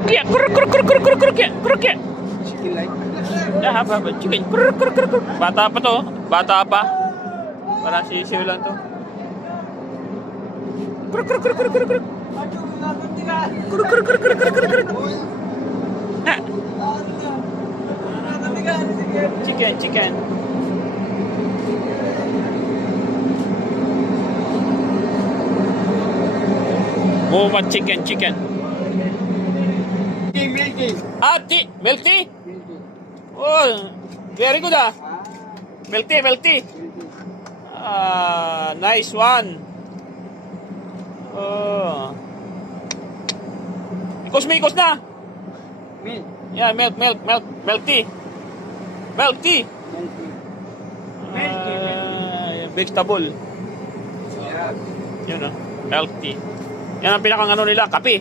Kurukya, kurukya, kurukya. Chicken like. Haba, chicken. Kuruk. Bata pa to. Bata pa. Parang sisiw lang to. Kuruk. Ha. Chicken. Muhammad chicken. Milky. Milk tea? Oh, very good ah. Milk tea. Nice one. Oh. Ikos na. Milk. Yeah, milk tea. Milk tea. Vegetable. Yeah. Yun ah, milk tea. Yan ang pinakang ano nila, kape.